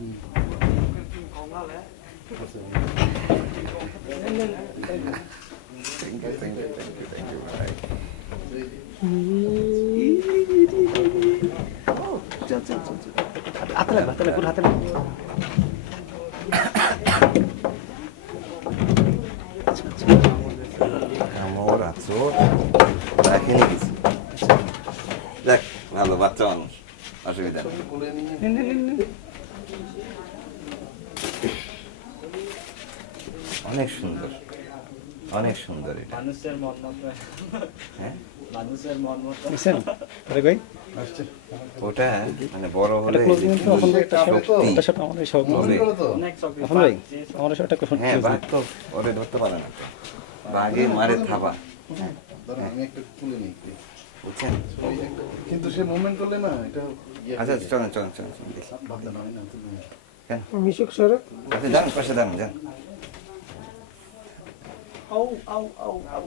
Thank you, ভাই। চল চল চল চল। হাতে লাগবে পুরো হাতে লাগবে। আমার আচর রাখিনি কিছু। দেখ ভালো বাচ্চা মানুষ, অসুবিধা নেই। অনেক সুন্দর, অনেক সুন্দর এটা। মানুষের মন মতো। হ্যাঁ মানুষের মন মতো। বুঝছেন? আরে ভাই ওটা মানে বড় হলে এটা ক্লোজ দিন তো এখন একটা শক্তি। একটা শট আমাদের সব হবে। অনেক চকলেট। এখন ভাই আমাদের শটটা কোন হ্যাঁ বাঘ তো ওরে ধরতে পারে না, বাঘে মারে থাবা, আমি একটা তুলে নিই বুঝছেন? কিন্তু সে মুভমেন্ট করলে না এটা আচ্ছা চলেন চলেন চলেন চলেন দেখি। ভাবতে নয় না তুমি কেন? মিশুক স্যার আচ্ছা যান পাশে যান যান। আউ আউ আউ আউ